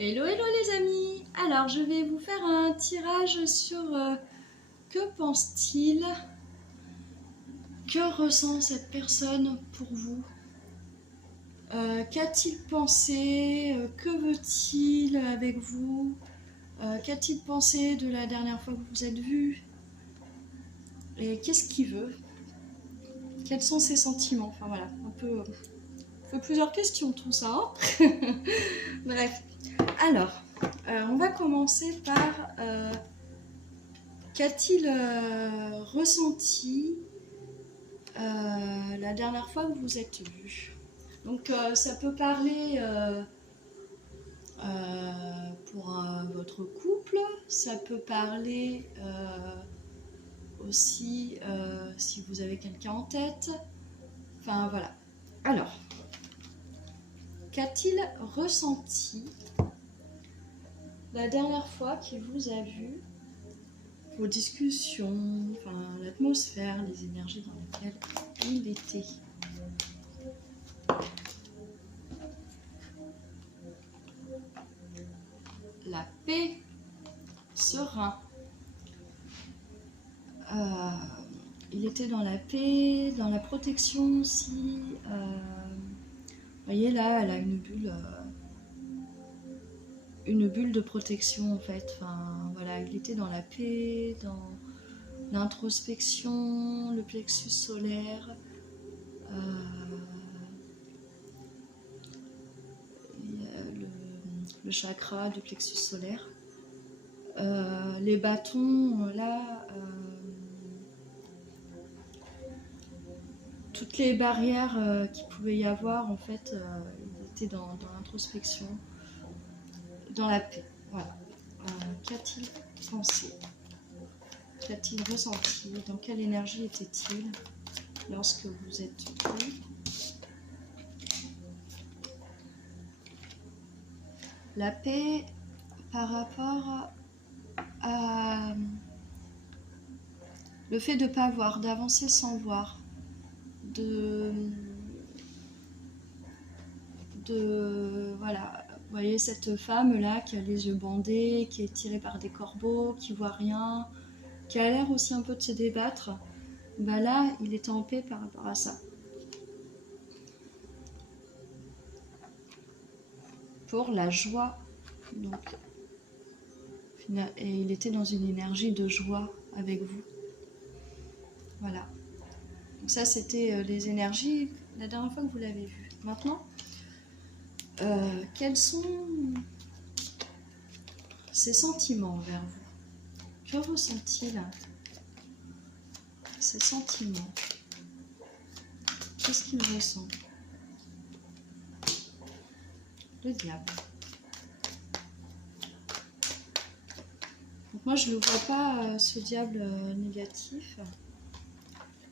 Hello, hello les amis. Alors, je vais vous faire un tirage sur que pense-t-il, que ressent cette personne pour vous, qu'a-t-il pensé, que veut-il avec vous, qu'a-t-il pensé de la dernière fois que vous vous êtes vus, et qu'est-ce qu'il veut, quels sont ses sentiments. Enfin voilà, un peu plusieurs questions tout ça. Hein. Bref, alors, on va commencer par qu'a-t-il ressenti la dernière fois que vous vous êtes vus. Donc ça peut parler pour votre couple, ça peut parler aussi si vous avez quelqu'un en tête. Enfin voilà. Alors, qu'a-t-il ressenti la dernière fois qu'il vous a vu, vos discussions, enfin l'atmosphère, les énergies dans lesquelles il était? La paix, serein. Il était dans la paix, dans la protection aussi. Vous voyez là, elle a une bulle de protection en fait. Enfin, voilà, il était dans la paix, dans l'introspection, le plexus solaire. Le chakra du plexus solaire. Les bâtons, là, toutes les barrières qu'il pouvait y avoir, en fait, il était dans l'introspection, dans la paix. Voilà. Qu'a-t-il pensé? Qu'a-t-il ressenti? Dans quelle énergie était-il lorsque vous êtes vus? La paix par rapport à le fait de ne pas voir, d'avancer sans voir, voilà, vous voyez cette femme là qui a les yeux bandés, qui est tirée par des corbeaux, qui voit rien, qui a l'air aussi un peu de se débattre. Bah là, il était en paix par rapport à ça. Pour la joie, donc, et il était dans une énergie de joie avec vous. Voilà. Donc ça, c'était les énergies la dernière fois que vous l'avez vu. Maintenant, quels sont ses sentiments envers vous? Que ressent-il? Ses sentiments. Qu'est-ce qu'il ressent? Le diable. Donc moi, je ne le vois pas, ce diable négatif.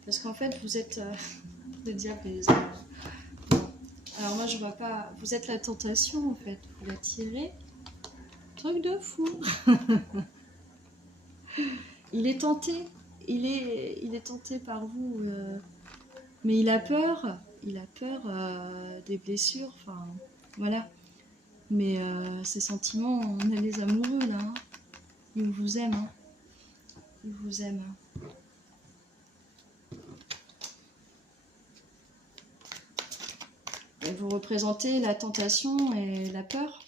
Parce qu'en fait, vous êtes le diable et les anges. Alors moi, je vois pas... Vous êtes la tentation, en fait. Vous l'attirez. Truc de fou. Il est tenté. Il est tenté par vous. Mais il a peur. Il a peur des blessures. Enfin, voilà. Mais ces sentiments, on est les amoureux, là. Hein. Il vous aime. Hein. Il vous aime. Et vous représentez la tentation et la peur.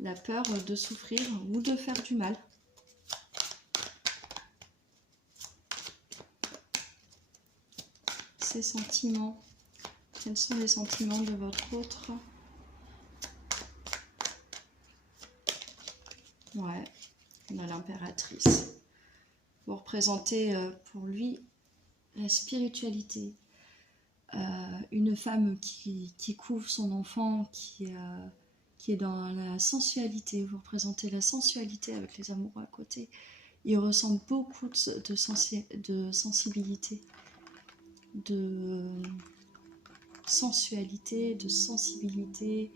La peur de souffrir ou de faire du mal. Ces sentiments. Quels sont les sentiments de votre autre? Ouais, on a l'impératrice. Vous représentez pour lui la spiritualité. Une femme qui couvre son enfant, qui est dans la sensualité. Vous représentez la sensualité avec les amoureux à côté. Il ressent beaucoup de sensibilité, de sensualité, de sensibilité,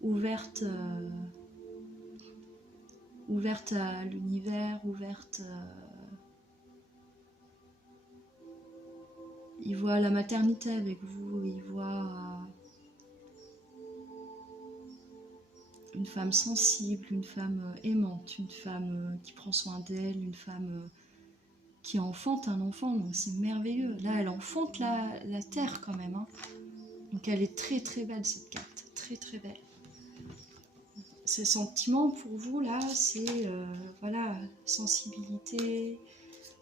ouverte à l'univers, ouverte... il voit la maternité avec vous, il voit une femme sensible, une femme aimante, une femme qui prend soin d'elle, une femme qui enfante un enfant, donc c'est merveilleux. Là, elle enfante la terre quand même, hein. Donc elle est très très belle cette carte, très très belle. Ces sentiments pour vous là, c'est voilà, sensibilité,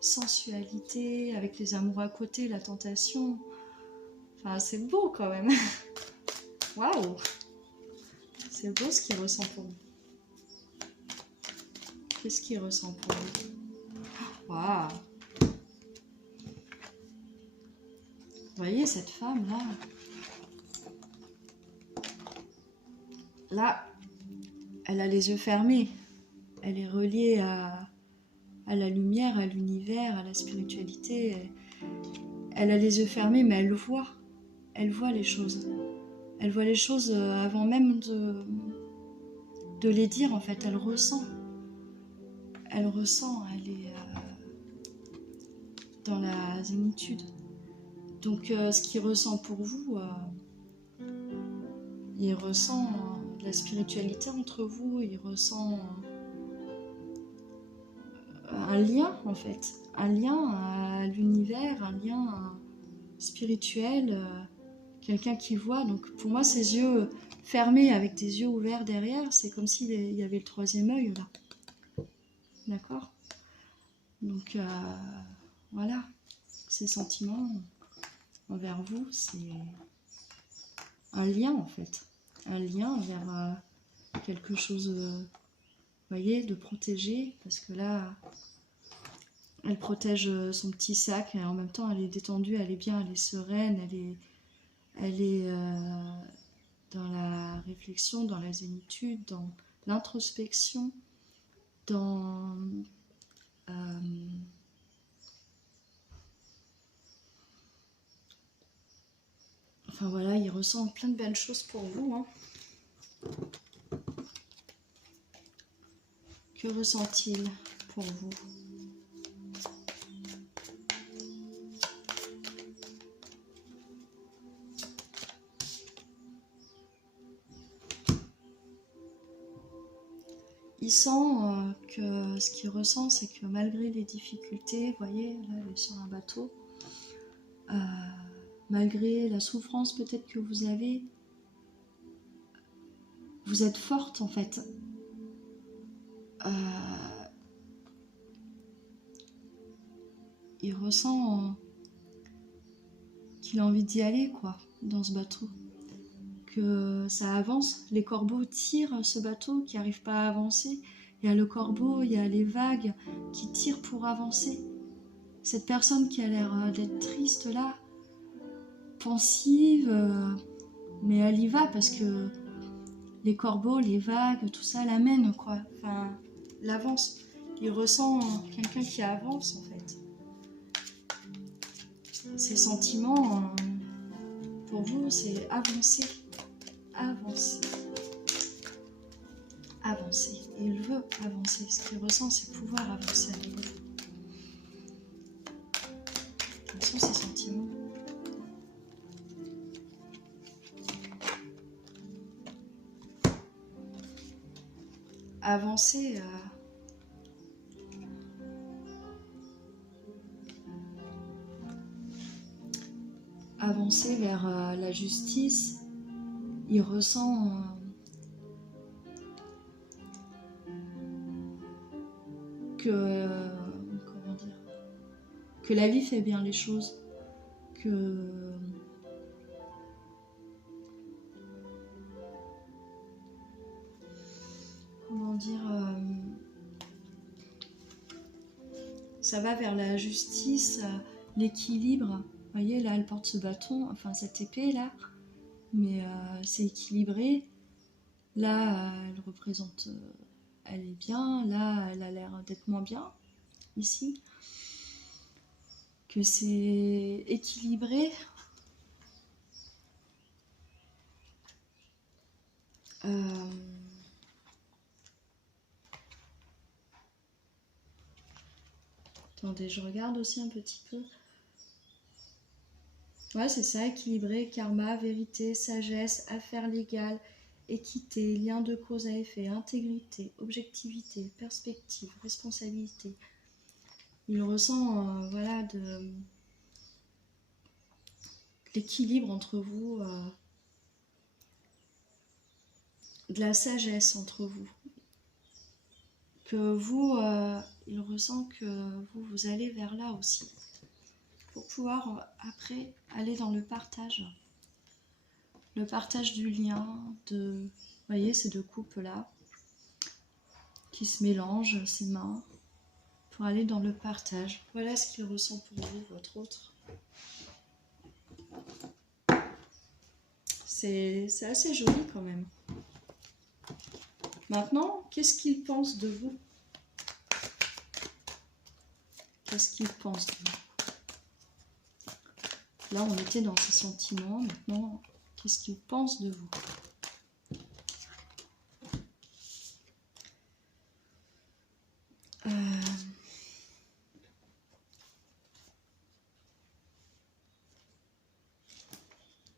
sensualité, avec les amours à côté, la tentation. Enfin, c'est beau quand même. Waouh! C'est beau ce qu'il ressent pour vous. Qu'est-ce qu'il ressent pour vous? Waouh! Vous voyez cette femme là? Là, elle a les yeux fermés. Elle est reliée à la lumière, à l'univers, à la spiritualité. Elle a les yeux fermés, mais elle voit. Elle voit les choses. Elle voit les choses avant même de les dire, en fait. Elle ressent. Elle ressent. Elle est dans la zénitude. Donc, ce qu'il ressent pour vous, il ressent de la spiritualité entre vous. Il ressent un lien, en fait. Un lien à l'univers, un lien spirituel. Quelqu'un qui voit, donc pour moi ses yeux fermés avec des yeux ouverts derrière, c'est comme s'il y avait le troisième œil là. D'accord? Donc voilà, ces sentiments envers vous, c'est un lien en fait. Un lien vers quelque chose, vous voyez, de protégé, parce que là, elle protège son petit sac et en même temps elle est détendue, elle est bien, elle est sereine, elle est dans la réflexion, dans la zénitude, dans l'introspection, dans enfin voilà, il ressent plein de belles choses pour vous, hein. Que ressent-il pour vous? Il sent que ce qu'il ressent, c'est que malgré les difficultés, vous voyez, là, elle est sur un bateau, malgré la souffrance peut-être que vous avez, vous êtes forte en fait. Il ressent qu'il a envie d'y aller, quoi, dans ce bateau. Que ça avance, les corbeaux tirent ce bateau qui n'arrive pas à avancer. Il y a le corbeau, il y a les vagues qui tirent pour avancer. Cette personne qui a l'air d'être triste là, pensive, mais elle y va parce que les corbeaux, les vagues, tout ça l'amène, quoi. Enfin, l'avance. Il ressent quelqu'un qui avance en fait. Ses sentiments, pour vous, c'est avancer. Avancer. Avancer. Et il veut avancer. Ce qu'il ressent, c'est pouvoir avancer avec vous. Quels sont ses sentiments? Avancer. Avancer vers la justice. Il ressent comment dire, que la vie fait bien les choses, que comment dire, ça va vers la justice, l'équilibre. Vous voyez, là, elle porte ce bâton, enfin cette épée là, mais c'est équilibré. Là, elle représente, elle est bien. Là, elle a l'air d'être moins bien, ici. Que c'est équilibré. Attendez, je regarde aussi un petit peu. Ouais, c'est ça, équilibré, karma, vérité, sagesse, affaires légales, équité, lien de cause à effet, intégrité, objectivité, perspective, responsabilité. Il ressent voilà, de l'équilibre entre vous, de la sagesse entre vous. Que vous, il ressent que vous allez vers là aussi. Pour pouvoir après aller dans le partage. Le partage du lien, vous voyez ces deux couples-là, qui se mélangent, ces mains, pour aller dans le partage. Voilà ce qu'il ressent pour vous, votre autre. C'est assez joli quand même. Maintenant, qu'est-ce qu'il pense de vous? Qu'est-ce qu'il pense de vous? Là, on était dans ses sentiments. Maintenant, qu'est-ce qu'il pense de vous?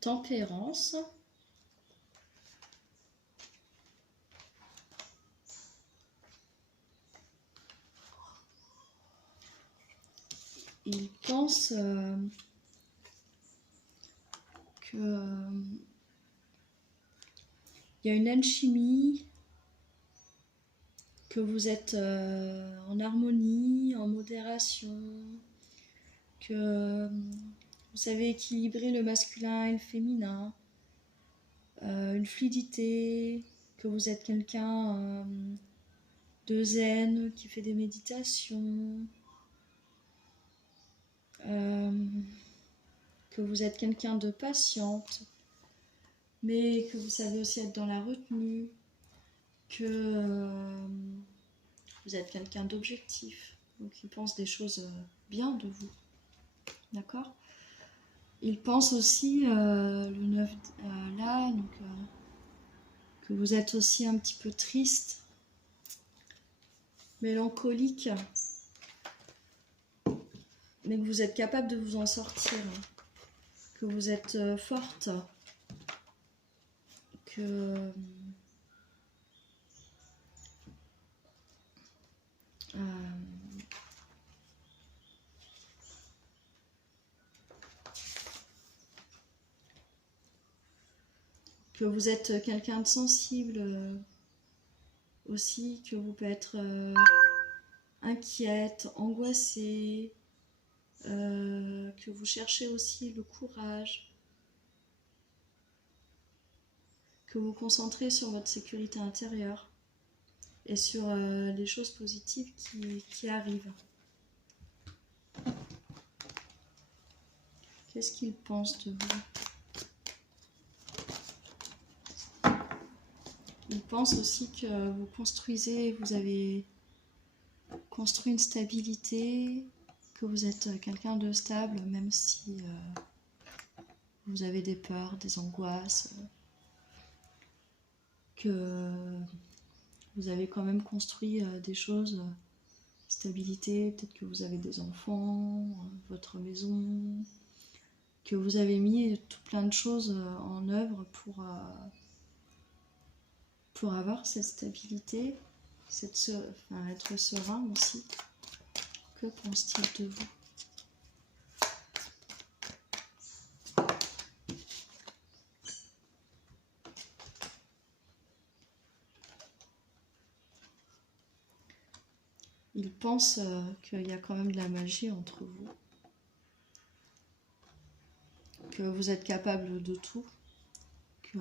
Tempérance. Il pense que il y a une alchimie, que vous êtes en harmonie, en modération, que vous savez équilibrer le masculin et le féminin, une fluidité, que vous êtes quelqu'un de zen, qui fait des méditations, que vous êtes quelqu'un de patiente, mais que vous savez aussi être dans la retenue, que vous êtes quelqu'un d'objectif, donc il pense des choses bien de vous, d'accord? Il pense aussi, le 9 là, donc, que vous êtes aussi un petit peu triste, mélancolique, mais que vous êtes capable de vous en sortir, que vous êtes forte, que vous êtes quelqu'un de sensible aussi, que vous pouvez être inquiète, angoissée, que vous cherchez aussi le courage, que vous concentrez sur votre sécurité intérieure et sur les choses positives qui arrivent. Qu'est-ce qu'il pense de vous? Il pense aussi que vous construisez, vous avez construit une stabilité, que vous êtes quelqu'un de stable, même si vous avez des peurs, des angoisses, que vous avez quand même construit des choses, stabilité, peut-être que vous avez des enfants, votre maison, que vous avez mis tout plein de choses en œuvre pour avoir cette stabilité, être serein aussi. Que pense-t-il de vous? Il pense qu'il y a quand même de la magie entre vous, que vous êtes capable de tout, que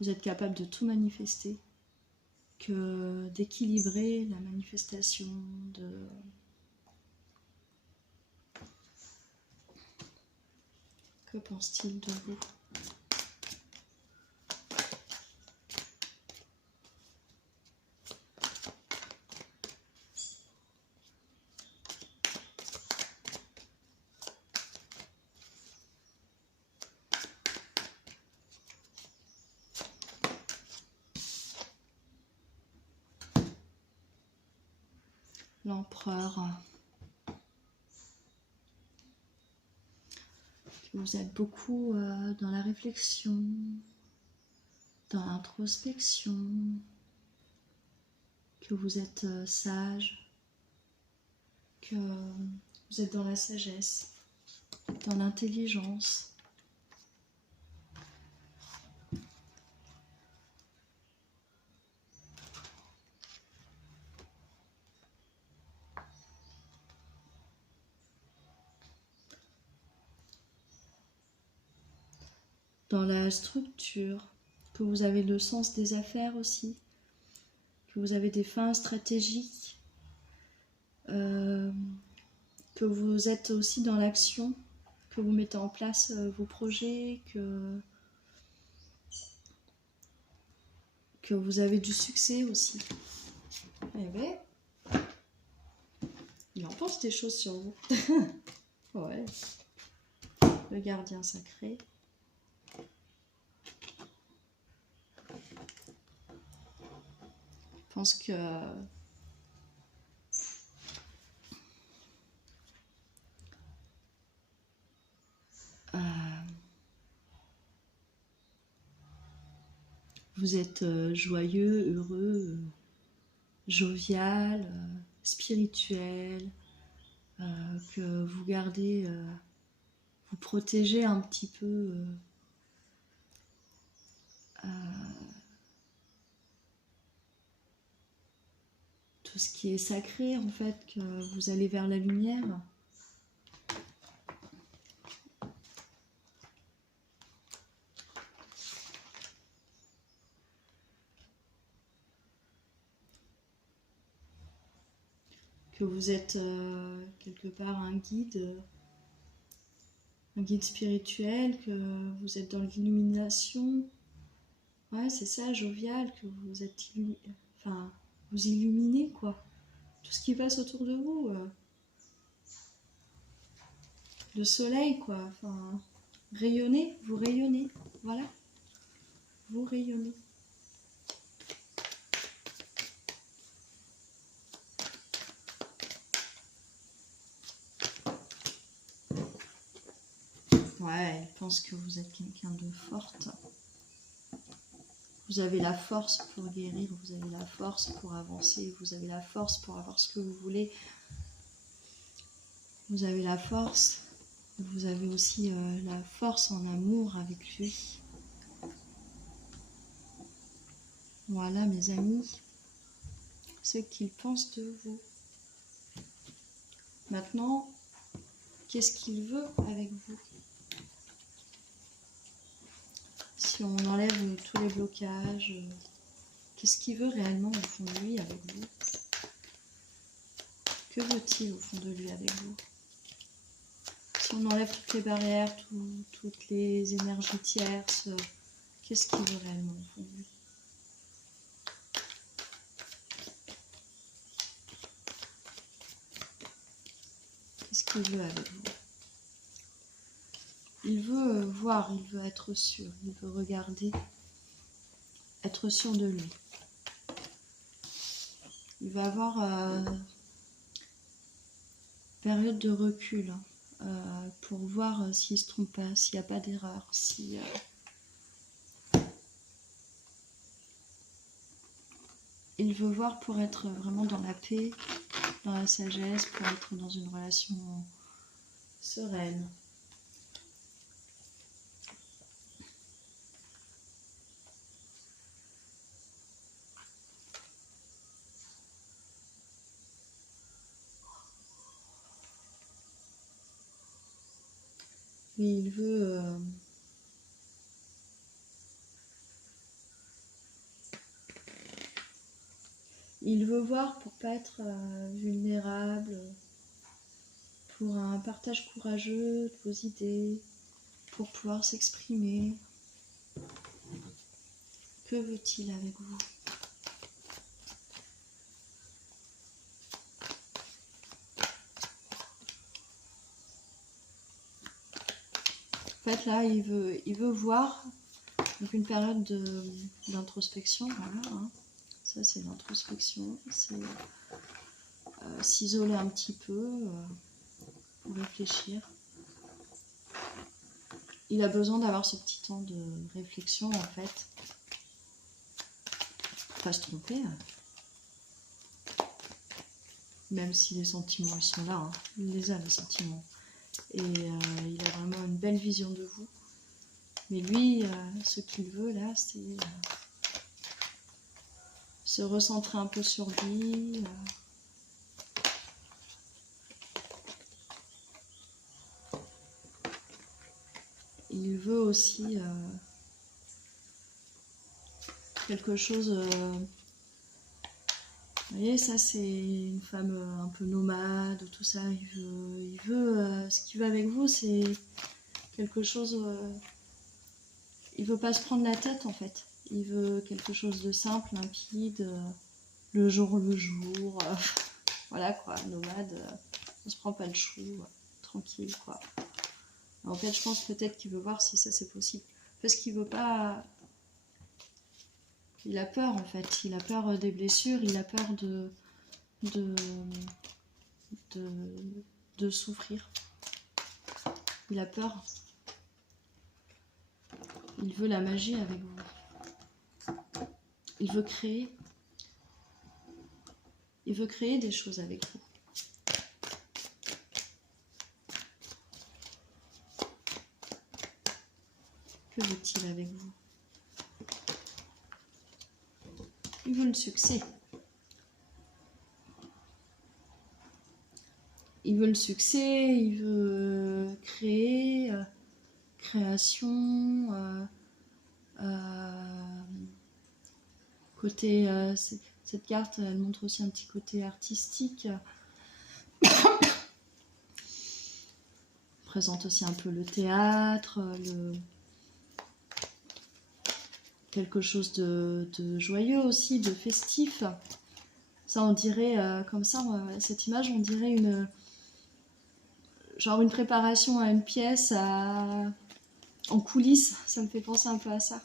vous êtes capable de tout manifester, que d'équilibrer la manifestation, Que pense-t-il de vous? L'empereur. Vous êtes beaucoup dans la réflexion, dans l'introspection, que vous êtes sage, que vous êtes dans la sagesse, dans l'intelligence. Dans la structure, que vous avez le sens des affaires aussi, que vous avez des fins stratégiques, que vous êtes aussi dans l'action, que vous mettez en place vos projets, que vous avez du succès aussi. Eh bien, il en pense des choses sur vous. Ouais. Le gardien sacré. Je pense que vous êtes joyeux, heureux, jovial, spirituel, que vous gardez, vous protégez un petit peu tout ce qui est sacré, en fait, que vous allez vers la lumière. Que vous êtes quelque part un guide spirituel, que vous êtes dans l'illumination. Ouais, c'est ça, jovial, que vous êtes enfin, vous illuminez, quoi. Tout ce qui passe autour de vous. Le soleil, quoi. Enfin, rayonnez, vous rayonnez. Voilà. Vous rayonnez. Ouais, elle pense que vous êtes quelqu'un de forte. Vous avez la force pour guérir, vous avez la force pour avancer, vous avez la force pour avoir ce que vous voulez. Vous avez la force, vous avez aussi la force en amour avec lui. Voilà mes amis, ce qu'il pense de vous. Maintenant, qu'est-ce qu'il veut avec vous? Si on enlève tous les blocages, qu'est-ce qu'il veut réellement au fond de lui avec vous? Que veut-il au fond de lui avec vous? Si on enlève toutes les barrières, toutes les énergies tierces, qu'est-ce qu'il veut réellement au fond de lui? Qu'est-ce qu'il veut avec vous? Il veut voir, il veut être sûr, il veut regarder, être sûr de lui. Il va avoir période de recul pour voir s'il ne se trompe pas, s'il n'y a pas d'erreur, si... Il veut voir pour être vraiment dans la paix, dans la sagesse, pour être dans une relation sereine. Et il veut... il veut voir pour pas être vulnérable, pour un partage courageux de vos idées, pour pouvoir s'exprimer. Que veut-il avec vous? En fait, là, il veut voir donc une période d'introspection. Voilà, hein. Ça, c'est l'introspection. C'est s'isoler un petit peu, réfléchir. Il a besoin d'avoir ce petit temps de réflexion, en fait. pas se tromper. Même si les sentiments, ils sont là. Hein. Il les a, les sentiments. Et il a vraiment une belle vision de vous. Mais lui, ce qu'il veut, là, c'est se recentrer un peu sur lui. Il veut aussi quelque chose... vous voyez, ça c'est une femme un peu nomade, tout ça. Il veut ce qui va avec vous, c'est quelque chose... il veut pas se prendre la tête en fait. Il veut quelque chose de simple, limpide, le jour. Voilà quoi, nomade, on se prend pas le chou, tranquille quoi. En fait, je pense peut-être qu'il veut voir si ça c'est possible. Parce qu'il veut pas... Il a peur en fait, il a peur des blessures, il a peur de souffrir. Il a peur. Il veut la magie avec vous. Il veut créer. Il veut créer des choses avec vous. Que veut-il avec vous? Il veut le succès. Il veut le succès, il veut créer, création, côté, cette carte, elle montre aussi un petit côté artistique. Présente aussi un peu le théâtre, quelque chose de joyeux aussi, de festif. Ça, on dirait, comme ça, cette image, on dirait genre une préparation à une pièce en coulisses. Ça me fait penser un peu à ça.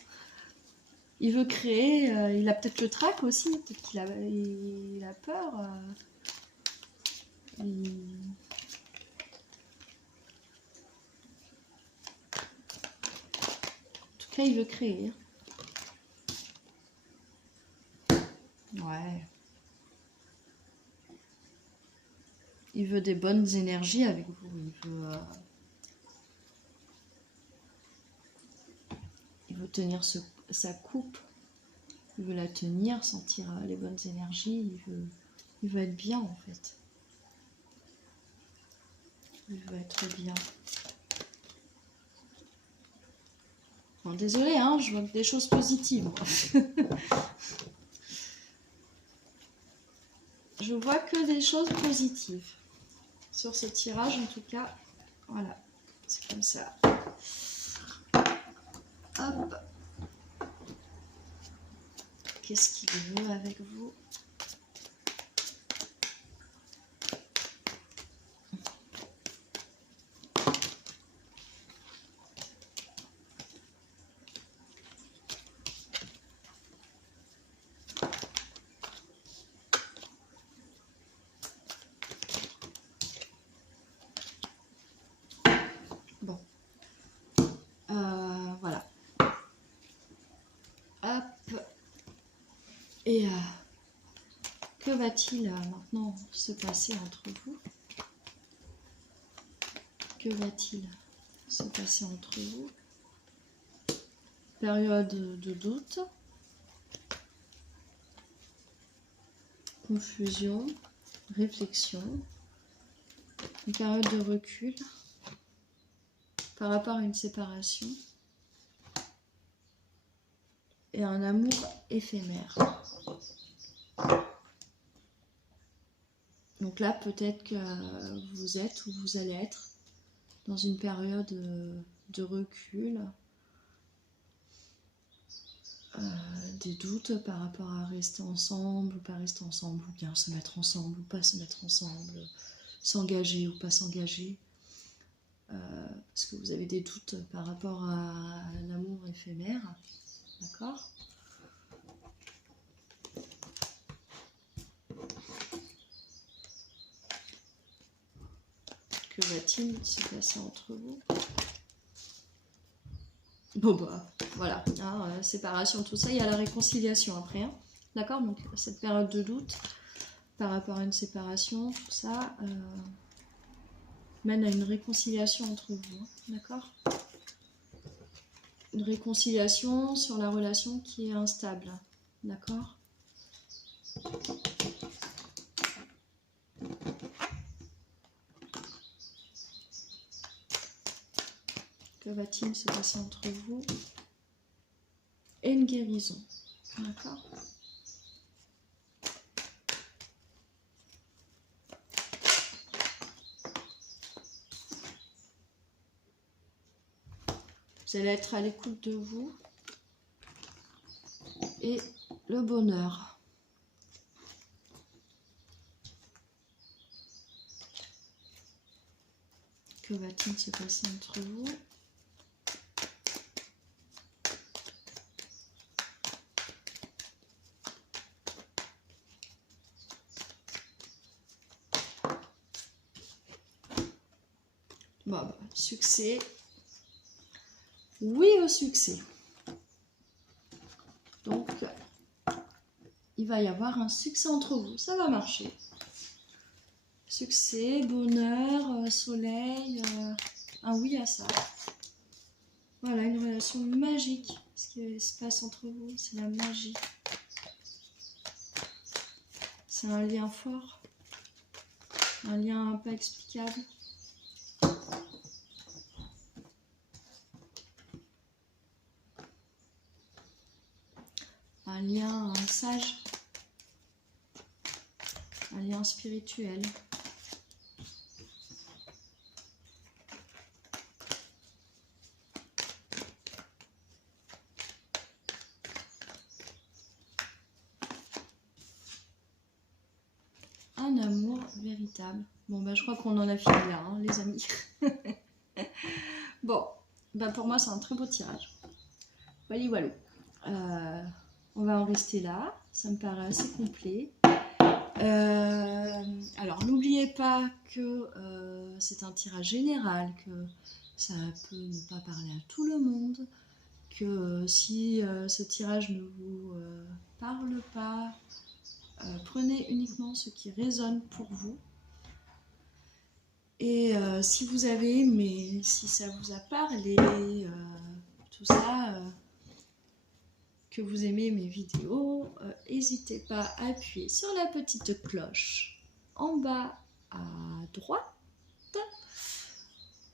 Il veut créer, il a peut-être le trac aussi, peut-être qu'il a peur. En tout cas, il veut créer. Ouais. Il veut des bonnes énergies avec vous. Il veut tenir sa coupe. Il veut la tenir, sentir les bonnes énergies. Il veut être bien en fait. Il veut être bien. Bon, désolée, hein, je vois que des choses positives. Je vois que des choses positives. Sur ce tirage, en tout cas, voilà, c'est comme ça. Hop. Qu'est-ce qu'il veut avec vous? Bon. Voilà. Hop. Et que va-t-il maintenant se passer entre vous? Que va-t-il se passer entre vous? Période de doute, confusion, réflexion, une période de recul par rapport à une séparation et un amour éphémère. Donc là, peut-être que vous êtes ou vous allez être dans une période de recul, des doutes par rapport à rester ensemble ou pas rester ensemble, ou bien se mettre ensemble ou pas se mettre ensemble, s'engager ou pas s'engager, parce que vous avez des doutes par rapport à l'amour éphémère, d'accord ? Que va-t-il se passer entre vous? Bon bah, voilà, hein, séparation, tout ça, il y a la réconciliation après. Hein. d'accord? Donc cette période de doute par rapport à une séparation, tout ça mène à une réconciliation entre vous, hein, d'accord? Une réconciliation sur la relation qui est instable, d'accord? Que va-t-il se passer entre vous? Et une guérison, d'accord? Vous allez être à l'écoute de vous et le bonheur. Que va-t-il se passer entre vous? Bon, bah, succès. Oui au succès. Donc, il va y avoir un succès entre vous. Ça va marcher. Succès, bonheur, soleil. Un oui à ça. Voilà, une relation magique. Ce qui se passe entre vous, c'est la magie. C'est un lien fort. Un lien pas explicable. Un lien sage, un lien spirituel. Un amour véritable. Bon, ben, je crois qu'on en a fini là, hein, les amis. Bon, ben, pour moi, c'est un très beau tirage. Voilà, voilà. On va en rester là, ça me paraît assez complet. Alors n'oubliez pas que c'est un tirage général, que ça peut ne pas parler à tout le monde, que si ce tirage ne vous parle pas, prenez uniquement ce qui résonne pour vous. Et si vous avez aimé, si ça vous a parlé, tout ça... que vous aimez mes vidéos, n'hésitez pas à appuyer sur la petite cloche en bas à droite.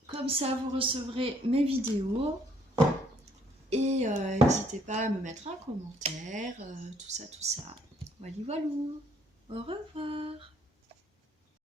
Comme ça, vous recevrez mes vidéos. Et n'hésitez pas à me mettre un commentaire, tout ça, tout ça. Voilà, voilà. Au revoir.